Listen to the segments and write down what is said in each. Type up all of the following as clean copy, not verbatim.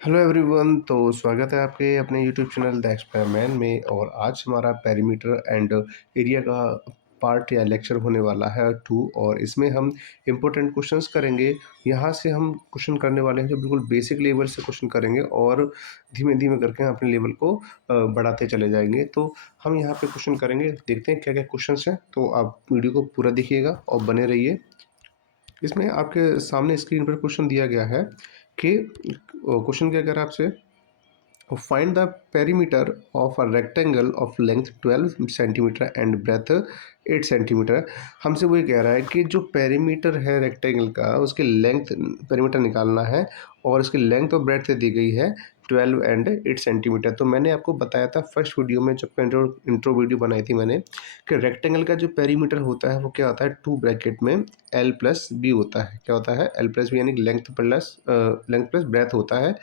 Hello everyone. तो स्वागत है आपके अपने यूट्यूब चैनल द एक्सपेरिमेंट में। और आज हमारा पेरीमीटर एंड एरिया का पार्ट या लेक्चर होने वाला है 2। और इसमें हम इम्पोर्टेंट क्वेश्चंस करेंगे। यहाँ से हम क्वेश्चन करने वाले हैं जो बिल्कुल बेसिक लेवल से क्वेश्चन करेंगे और धीमे धीमे करके हम अपने लेवल को बढ़ाते चले जाएंगे। तो हम यहाँ पे क्वेश्चन करेंगे, देखते हैं क्या क्या क्वेश्चंस हैं। तो आप वीडियो को पूरा देखिएगा और बने रहिए। इसमें आपके सामने स्क्रीन पर क्वेश्चन दिया गया है कि क्वेश्चन क्या कह रहा है आपसे, find the perimeter of a rectangle of length 12 centimetre and breadth 8 centimetre. हमसे वही कह रहा है कि जो पेरीमीटर है रेक्टेंगल का उसकी लेंथ पेरीमीटर निकालना है और उसकी लेंथ और ब्रेथ दी गई है 12 एंड 8 सेंटीमीटर। तो मैंने आपको बताया था फर्स्ट वीडियो में, जब इंट्रो वीडियो बनाई थी मैंने, कि रेक्टेंगल का जो पेरीमीटर होता है वो क्या होता है, 2 ब्रैकेट में एल प्लस बी होता है। क्या होता है, एल प्लस बी यानी लेंथ प्लस ब्रेथ होता है।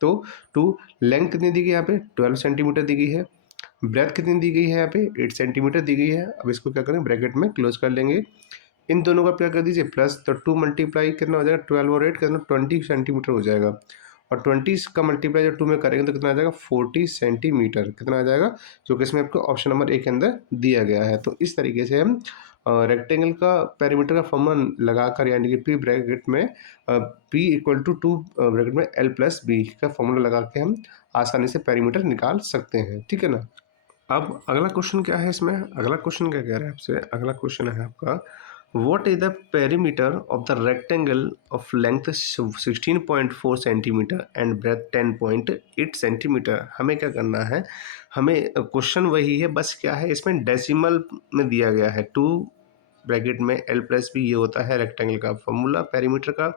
तो टू लेंथ कितनी दी गई यहाँ पे 12 सेंटीमीटर दी गई है, ब्रेथ कितनी दी गई है यहाँ पे 8 सेंटीमीटर दी गई है। अब इसको क्या करें, ब्रैकेट में क्लोज कर लेंगे। इन दोनों का क्या कर दीजिए प्लस, तो 2 मल्टीप्लाई कितना हो जाएगा 12 और 8 कितना 20 सेंटीमीटर हो जाएगा। और 20 का मल्टीप्लाई जब 2 में करेंगे तो कितना आ जाएगा 40 सेंटीमीटर कितना आ जाएगा, जो कि इसमें आपको ऑप्शन नंबर ए के अंदर दिया गया है। तो इस तरीके से हम रेक्टेंगल का पेरीमीटर का फॉर्मूला लगाकर, यानी कि पी ब्रैकेट में पी इक्वल टू 2 ब्रैकेट में एल प्लस बी का फॉर्मूला लगा के हम आसानी से पेरीमीटर निकाल सकते हैं। ठीक है ना। अब अगला क्वेश्चन क्या है, इसमें अगला क्वेश्चन क्या कह रहा है आपसे, अगला क्वेश्चन है आपका, what is the perimeter of the rectangle of length 16.4 centimetre and breadth 10.8 centimetre. हमें क्या करना है, हमें क्वेश्चन वही है, बस क्या है इसमें डेसिमल में दिया गया है। 2 ब्रैकेट में एल प्लस बी, ये होता है रेक्टेंगल का फॉर्मूला पेरीमीटर का।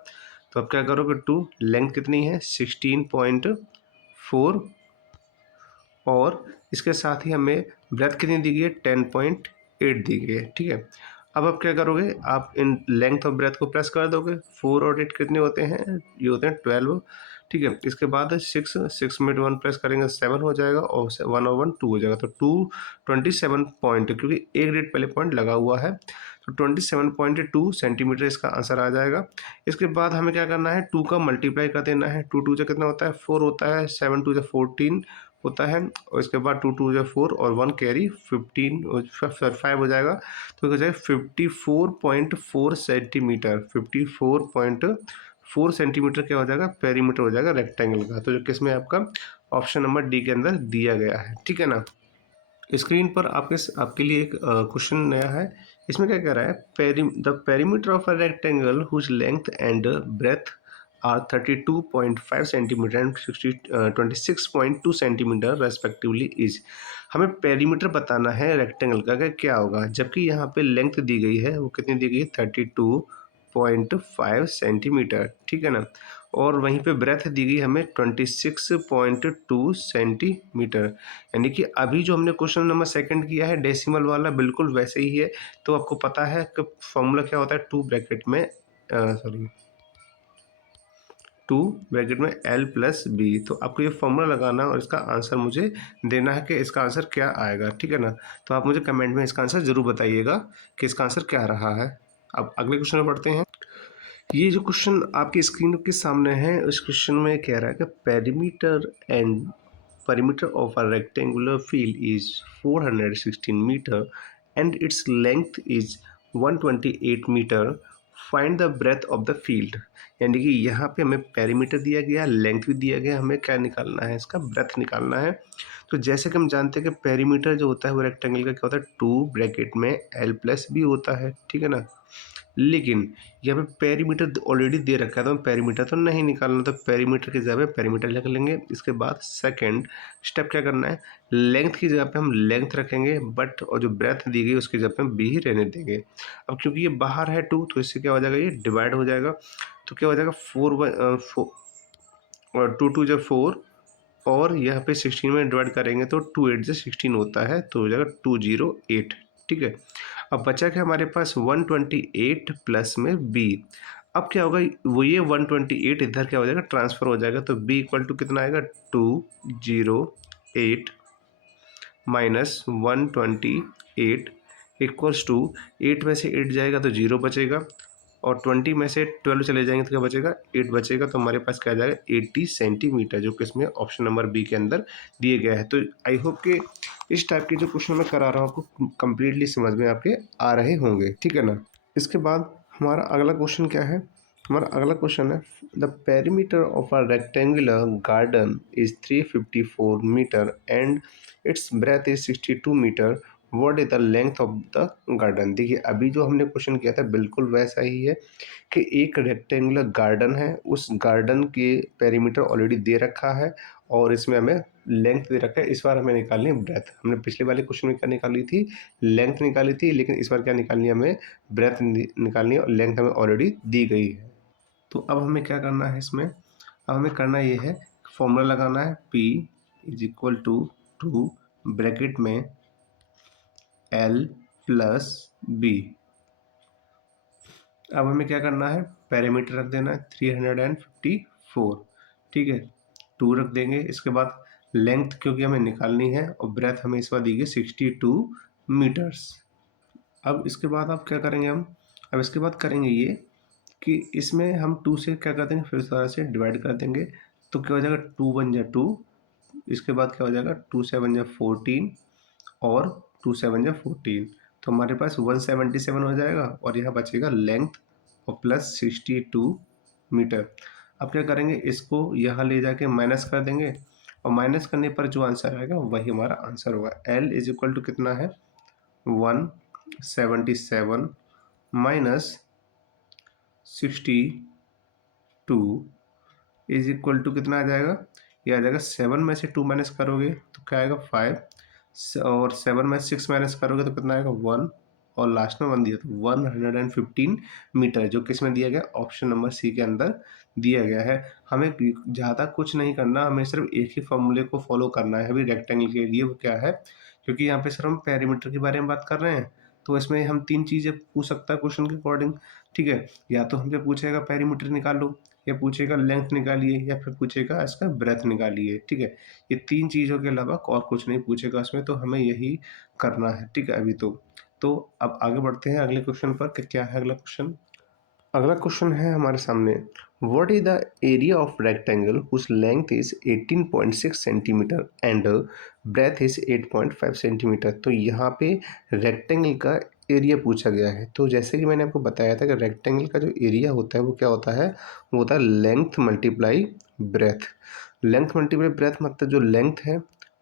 तो अब क्या करोगे, 2 लेंथ कितनी है 16.4 और इसके साथ ही हमें ब्रेथ कितनी दी गई है 10.8 दी गई है। ठीक है। अब आप क्या करोगे, आप इन लेंथ और ब्रेथ को प्लस कर दोगे। 4 और 8 कितने होते हैं, ये होते हैं 12। ठीक है। इसके बाद 6 में 1 प्लस करेंगे 7 हो जाएगा और 1 और 1 2 हो जाएगा। तो 27 पॉइंट, क्योंकि एक रेट पहले पॉइंट लगा हुआ है, तो 27.2 सेंटीमीटर इसका आंसर आ जाएगा। इसके बाद हमें क्या करना है, 2 का मल्टीप्लाई कर देना है। 2 2 से कितना होता है 4 होता है, 7 2 से 14 होता है, और इसके बाद 2 2 जो 4 और 1 कैरी 15 5 हो जाएगा। तो हो जाएगा 54.4 सेंटीमीटर। 54.4 सेंटीमीटर क्या हो जाएगा, पेरीमीटर हो जाएगा रेक्टेंगल का। तो जो किसमें आपका ऑप्शन नंबर डी के अंदर दिया गया है। ठीक है ना। स्क्रीन पर आपके लिए एक क्वेश्चन नया है। इसमें क्या कह रहा है, the perimeter of a rectangle whose length and breadth are 32.5 centimetre and 26.2 centimetre respectively is. हमें पेरीमीटर बताना है रेक्टेंगल का कि क्या होगा, जबकि यहाँ पे लेंथ दी गई है वो कितनी दी गई है 32.5 सेंटीमीटर। ठीक है ना। और वहीं पे ब्रेथ दी गई हमें 26.2 सेंटीमीटर। यानी कि अभी जो हमने क्वेश्चन नंबर सेकंड किया है डेसिमल वाला, बिल्कुल वैसे ही है। तो आपको पता है कि फॉर्मूला क्या होता है, 2 ब्रैकेट में सॉरी 2 ब्रैकेट में एल प्लस बी। तो आपको ये फॉर्मूला लगाना है और इसका आंसर मुझे देना है कि इसका आंसर क्या आएगा। ठीक है ना। तो आप मुझे कमेंट में इसका आंसर ज़रूर बताइएगा कि इसका आंसर क्या रहा है। अब अगले क्वेश्चन में पढ़ते हैं। ये जो क्वेश्चन आपकी स्क्रीन के सामने है, उस क्वेश्चन में कह रहा है कि perimeter of a rectangular field is 416 meter and its length is 128 meter. Find the breadth of the field. यानी कि यहाँ पे हमें पेरीमीटर दिया गया, लेंथ भी दिया गया, हमें क्या निकालना है, इसका ब्रेथ निकालना है। तो जैसे कि हम जानते हैं कि पेरीमीटर जो होता है वो रेक्टेंगल का क्या होता है, 2 ब्रैकेट में एल प्लस बी होता है। ठीक है ना। लेकिन यहाँ पे पेरीमीटर ऑलरेडी दे रखा है, तो पेरीमीटर तो नहीं निकालना, तो पेरीमीटर की जगह पे पेरीमीटर लिख लेंगे। इसके बाद सेकंड स्टेप क्या करना है, लेंथ की जगह पे हम लेंथ रखेंगे, बट और जो ब्रेथ दी गई उसकी जगह पे हम बी ही रहने देंगे। अब क्योंकि ये बाहर है 2, तो इससे क्या हो जाएगा, ये डिवाइड हो जाएगा। तो क्या हो जाएगा 4 और 2 2 जब 4 और यहाँ पे 16 में डिवाइड करेंगे तो 2 8 से 16 होता है, तो हो जाएगा 208। ठीक है। अब बचा क्या हमारे पास 128 प्लस में बी। अब क्या होगा, वो ये 128 इधर क्या हो जाएगा ट्रांसफर हो जाएगा। तो बी इक्वल टू कितना आएगा 208 माइनस 128 इक्वल्स टू 8 में से 8 जाएगा तो 0 बचेगा और 20 में से 12 चले जाएंगे तो क्या बचेगा, 8 बचेगा। तो हमारे पास क्या आ जाएगा, 80 सेंटीमीटर, जो कि इसमें ऑप्शन नंबर बी के अंदर दिए गया है। तो आई होप कि इस टाइप के जो क्वेश्चन मैं करा रहा हूँ आपको कंप्लीटली समझ में आपके आ रहे होंगे, ठीक है ना। इसके बाद हमारा अगला क्वेश्चन क्या है, हमारा अगला क्वेश्चन है the perimeter of a rectangular garden is 354 metre and its breadth is 62 metre, what is the length of the garden. देखिए अभी जो हमने क्वेश्चन किया था बिल्कुल वैसा ही है कि एक रेक्टेंगुलर गार्डन है, उस गार्डन के पेरीमीटर ऑलरेडी दे रखा है और इसमें हमें लेंथ दे रखा है। इस बार हमें निकालनी है ब्रेथ। हमने पिछले वाले क्वेश्चन में क्या निकाली थी, लेंथ निकाली थी, लेकिन इस बार क्या निकालनी है, हमें ब्रेथ निकालनी है और लेंथ हमें ऑलरेडी दी गई है। तो अब हमें क्या करना है इसमें, अब हमें करना ये है, फॉर्मूला लगाना है P is equal to 2 bracket में L प्लस B। अब हमें क्या करना है, पेरीमीटर रख देना है 354, ठीक है, 2 रख देंगे। इसके बाद लेंथ क्योंकि हमें निकालनी है और ब्रेथ हमें इस बार दी गई 62 मीटर्स। अब इसके बाद आप क्या करेंगे, हम अब इसके बाद करेंगे ये कि इसमें हम 2 से क्या कर देंगे, फिर इस तरह से डिवाइड कर देंगे। तो क्या हो जाएगा, 2 बन जाए 2, इसके बाद क्या हो जाएगा, 2 7 जा 14 और 2 7 जा 14, तो हमारे पास 177 हो जाएगा और यहाँ बचेगा लेंथ और प्लस 62 मीटर। अब क्या करेंगे, इसको यहाँ ले जाके माइनस कर देंगे और माइनस करने पर जो आंसर आएगा वही हमारा आंसर होगा। L इज इक्वल टू कितना है, 177 माइनस 62 इज इक्वल टू कितना आ जाएगा, ये आ जाएगा 7 में से 2 माइनस करोगे तो क्या आएगा 5, और 7 में 6 माइनस करोगे तो कितना आएगा 1, और लास्ट में 1 दिया तो 115 मीटर, जो किस में दिया गया, ऑप्शन नंबर सी के अंदर दिया गया है। हमें ज़्यादा कुछ नहीं करना, हमें सिर्फ एक ही फॉर्मूले को फॉलो करना है अभी रेक्टेंगल के लिए। वो क्या है, क्योंकि यहाँ पे सिर्फ हम पेरीमीटर के बारे में बात कर रहे हैं, तो इसमें हम 3 चीज़ें पूछ सकता है क्वेश्चन के अकॉर्डिंग, ठीक है। या तो हमसे पूछेगा पेरीमीटर निकालो, या पूछेगा लेंथ निकालिए, या फिर पूछेगा इसका ब्रेथ निकालिए, ठीक है। ये 3 चीज़ों के अलावा और कुछ नहीं पूछेगा इसमें, तो हमें यही करना है, ठीक है अभी तो अब आगे बढ़ते हैं अगले क्वेश्चन पर कि क्या है अगला क्वेश्चन। अगला क्वेश्चन है हमारे सामने, what is the area of rectangle whose length is 18.6 centimetre and breadth is 8.5 centimetre. तो यहाँ पे रेक्टेंगल का एरिया पूछा गया है। तो जैसे कि मैंने आपको बताया था कि रेक्टेंगल का जो एरिया होता है वो क्या होता है, वो होता है length multiply breath. Length multiply breath मतलब जो लेंथ है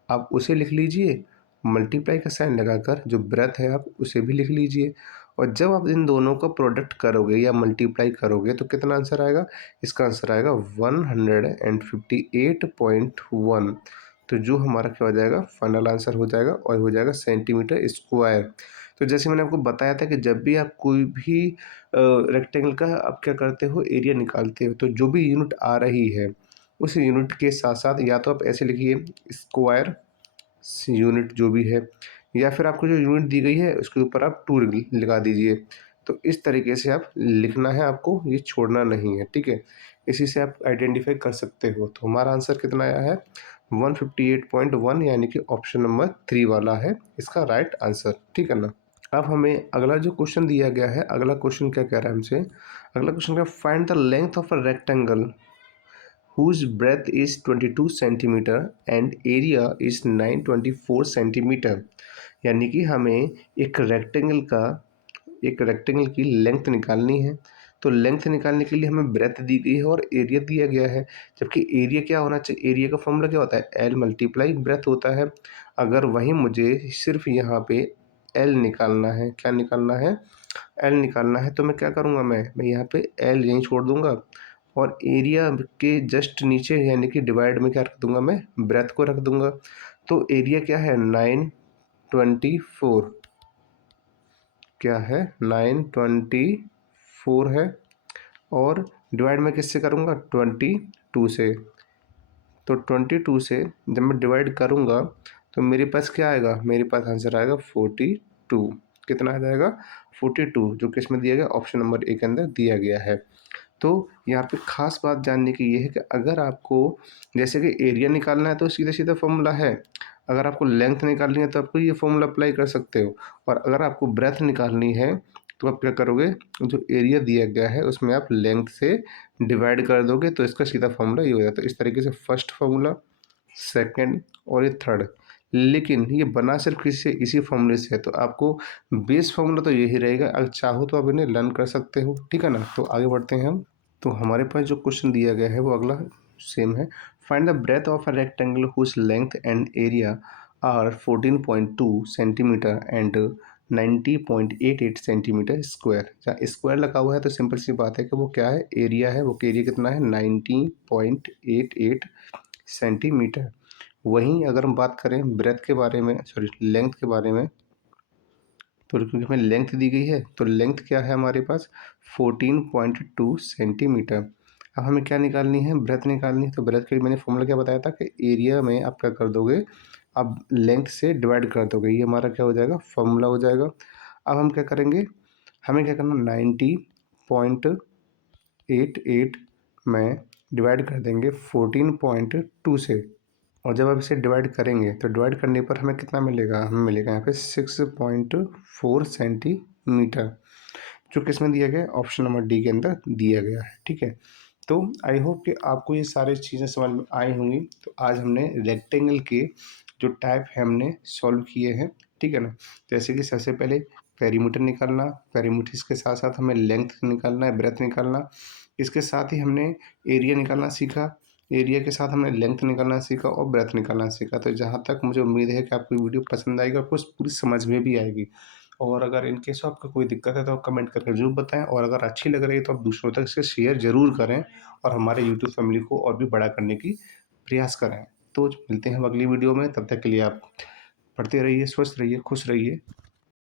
आप उसे लिख लीजिए, मल्टीप्लाई का साइन लगाकर जो ब्रेथ है आप उसे भी लिख लीजिए, और जब आप इन दोनों का प्रोडक्ट करोगे या मल्टीप्लाई करोगे तो कितना आंसर आएगा, इसका आंसर आएगा 158.1। तो जो हमारा क्या हो जाएगा, फाइनल आंसर हो जाएगा और हो जाएगा सेंटीमीटर स्क्वायर। तो जैसे मैंने आपको बताया था कि जब भी आप कोई भी रेक्टेंगल का आप क्या करते हो, एरिया निकालते हो, तो जो भी यूनिट आ रही है उस यूनिट के साथ साथ या तो आप ऐसे लिखिए स्क्वायर यूनिट जो भी है, या फिर आपको जो यूनिट दी गई है उसके ऊपर आप 2 लगा दीजिए। तो इस तरीके से आप लिखना है आपको, ये छोड़ना नहीं है, ठीक है। इसी से आप आइडेंटिफाई कर सकते हो। तो हमारा आंसर कितना आया है, 158.1, यानी कि ऑप्शन नंबर 3 वाला है इसका राइट आंसर, ठीक है ना। अब हमें अगला जो क्वेश्चन दिया गया है, अगला क्वेश्चन क्या कह रहा है हमसे, अगला क्वेश्चन क्या, find the length of a rectangle whose breadth is 22 centimetre and area is 924 centimetre. यानी कि हमें एक रेक्टेंगल की लेंथ निकालनी है। तो लेंथ निकालने के लिए हमें ब्रेथ दी गई है और एरिया दिया गया है, जबकि एरिया क्या होना चाहिए, एरिया का फॉर्मूला क्या होता है, एल मल्टीप्लाई ब्रेथ होता है। अगर वहीं मुझे सिर्फ यहाँ पे एल निकालना है, क्या निकालना है, एल निकालना है, तो मैं क्या करूँगा, मैं यहाँ पे एल यहीं छोड़ दूंगा और एरिया के जस्ट नीचे यानी कि डिवाइड में क्या रख दूंगा, मैं ब्रेथ को रख दूंगा। तो एरिया क्या है, 924, क्या है 924 है, और डिवाइड मैं किससे करूँगा, 22 से। तो 22 से जब मैं डिवाइड करूँगा तो मेरे पास क्या आएगा, मेरे पास आंसर आएगा 42। कितना आ जाएगा, 42, जो कि इसमें दिया गया ऑप्शन नंबर ए के अंदर दिया गया है। तो यहाँ पे खास बात जानने की ये है कि अगर आपको जैसे कि एरिया निकालना है तो सीधा सीधा फॉर्मूला है, अगर आपको लेंथ निकालनी है तो आपको ये फॉर्मूला अप्लाई कर सकते हो, और अगर आपको ब्रेथ निकालनी है तो आप क्या करोगे, जो एरिया दिया गया है उसमें आप लेंथ से डिवाइड कर दोगे तो इसका सीधा फॉर्मूला ये हो जाता है। इस तरीके से फर्स्ट फार्मूला, सेकंड और ये थर्ड। लेकिन ये बना सिर्फ किसी इसी फॉर्मूले से है, तो आपको बेस फार्मूला तो यही रहेगा। अगर चाहो तो आप इन्हें लर्न कर सकते हो, ठीक है ना। तो आगे बढ़ते हैं हम। तो हमारे पास जो क्वेश्चन दिया गया है वो अगला सेम है। Find the breadth of a rectangle whose length and area are 14.2 centimetre and 90.88 centimetre square. जहाँ स्क्वायर लगा हुआ है तो सिंपल सी बात है कि वो क्या है, एरिया है। वो एरिया कितना है, 90.88 सेंटीमीटर। वहीं अगर हम बात करें ब्रेथ के बारे में, सॉरी लेंथ के बारे में, तो क्योंकि हमें लेंथ दी गई है तो लेंथ क्या है हमारे पास, 14.2 सेंटीमीटर। अब हमें क्या निकालनी है, ब्रेथ निकालनी है। तो ब्रेथ के लिए मैंने फॉर्मूला क्या बताया था कि एरिया में आप क्या कर दोगे, आप लेंथ से डिवाइड कर दोगे, ये हमारा क्या हो जाएगा, फॉर्मूला हो जाएगा। अब हम क्या करेंगे, हमें क्या करना, 90.88 में डिवाइड कर देंगे 14.2 से। और जब आप इसे डिवाइड करेंगे तो डिवाइड करने पर हमें कितना मिलेगा, हमें मिलेगा यहाँ पे 6.4 सेंटीमीटर, जो किसमें दिया गया है, ऑप्शन नंबर डी के अंदर दिया गया है, ठीक है। तो आई होप कि आपको ये सारी चीज़ें समझ में आई होंगी। तो आज हमने रेक्टेंगल के जो टाइप है हमने सॉल्व किए हैं, ठीक है ना। जैसे कि सबसे पहले पेरीमीटर निकालना, पेरीमीटर के साथ साथ हमें लेंथ निकालना है, ब्रेथ निकालना, इसके साथ ही हमने एरिया निकालना सीखा, एरिया के साथ हमने लेंथ निकालना सीखा और ब्रेथ निकालना सीखा। तो जहाँ तक मुझे उम्मीद है कि आपको वीडियो पसंद आएगी और आपको पूरी समझ में भी आएगी। और अगर इन केस आपको कोई दिक्कत है तो आप कमेंट करके ज़रूर बताएं, और अगर अच्छी लग रही है तो आप दूसरों तक इसे शेयर ज़रूर करें और हमारे यूट्यूब फैमिली को और भी बड़ा करने की प्रयास करें। तो मिलते हैं हम अगली वीडियो में, तब तक के लिए आप पढ़ते रहिए, स्वस्थ रहिए, खुश रहिए।